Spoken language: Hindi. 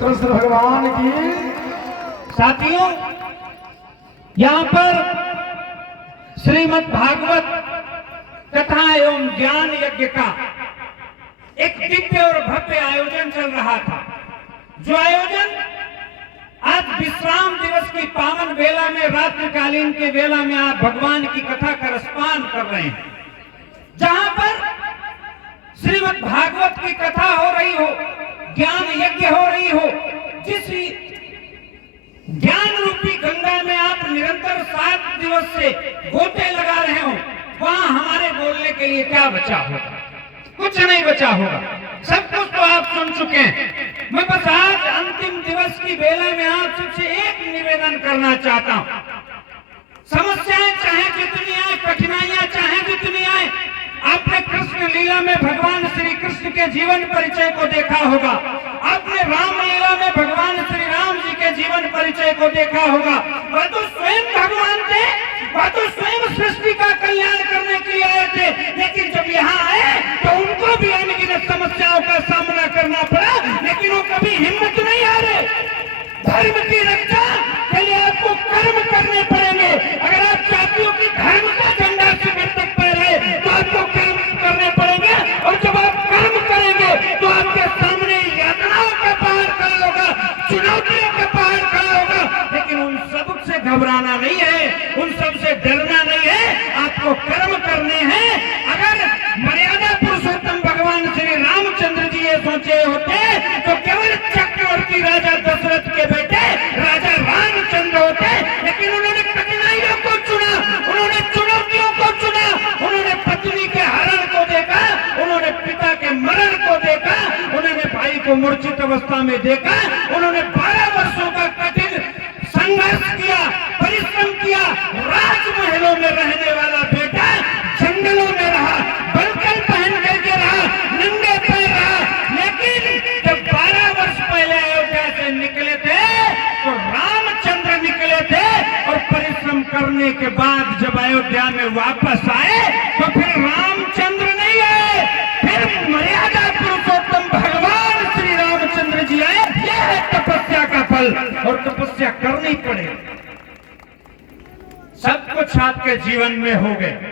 कृष्ण भगवान की। साथियों, यहाँ पर श्रीमद् भागवत कथा एवं ज्ञान यज्ञ का एक दिव्य और भव्य आयोजन चल रहा था। जो आयोजन आज विश्राम दिवस की पावन वेला में, रात्रिकालीन के वेला में आप भगवान की कथा का रसपान कर रहे हैं, जहां पर श्रीमद् भागवत की कथा हो रही हो, ज्ञान यज्ञ हो रही हो, जिस ज्ञान रूपी गंगा में आप निरंतर 7 दिवस से गोते लगा रहे हो, वहां हमारे बोलने के लिए क्या बचा होगा? कुछ नहीं बचा होगा। सब कुछ तो आप सुन चुके हैं। मैं बस आज अंतिम दिवस की बेला में आप सबसे एक निवेदन करना चाहता हूं। समस्याएं चाहे जितनी आए, कठिनाइयां चाहे जितनी आए, आपने कृष्ण लीला में भगवान श्री कृष्ण के जीवन परिचय को देखा होगा। आपने राम लीला में भगवान श्री राम जी के जीवन परिचय को देखा होगा। वह तो स्वयं भगवान थे, वह तो स्वयं सृष्टि का कल्याण करने के लिए आए थे, लेकिन जब यहाँ आए तो उनको भी अनगिनत समस्याओं का सामना करना पड़ा, लेकिन वो कभी हिम्मत नहीं हारे। धर्म की रक्षा के लिए आपको कर्म करने पड़ेंगे। अगर आप चाहते हो कि धर्म का झंडा शिखर तक फहराए, तो आपको कर्म करने पड़ेंगे, और जब आप कर्म करेंगे तो आपके सामने यातनाओं का पहाड़ खड़ा होगा, चुनौतियों का पहाड़ खड़ा होगा, लेकिन उन सब से घबराना नहीं है, उन सब से डरना नहीं है, आपको कर्म करने हैं। अगर मर्यादा पुरुषोत्तम भगवान श्री रामचंद्र जी ये सोचे होते तो केवल चक्रवर्ती राजा दशरथ के बेटे राजा रामचंद्र होते, लेकिन उन्होंने कठिनाइयों को चुना, उन्होंने चुनौतियों को चुना, उन्होंने पत्नी के हरण को देखा, उन्होंने पिता के मरण को देखा, उन्होंने भाई को मूर्छित अवस्था में देखा, उन्होंने 12 वर्षों का कठिन संघर्ष किया, परिश्रम किया। राजमहलों में रहने वाला बेटा जंगलों में रहा, बलकल पहन करके रहा, नंगे पैर रहा, लेकिन जब 12 वर्ष पहले अयोध्या से निकले थे तो रामचंद्र निकले थे, और परिश्रम करने के बाद जब अयोध्या में वापस आए तो फिर रामचंद्र नहीं आए, फिर मर्यादा पुरुषोत्तम भगवान श्री रामचंद्र जी आए। यह है तपस्या का फल, और तपस्या करनी पड़ेगी। सब कुछ आपके जीवन में हो गए,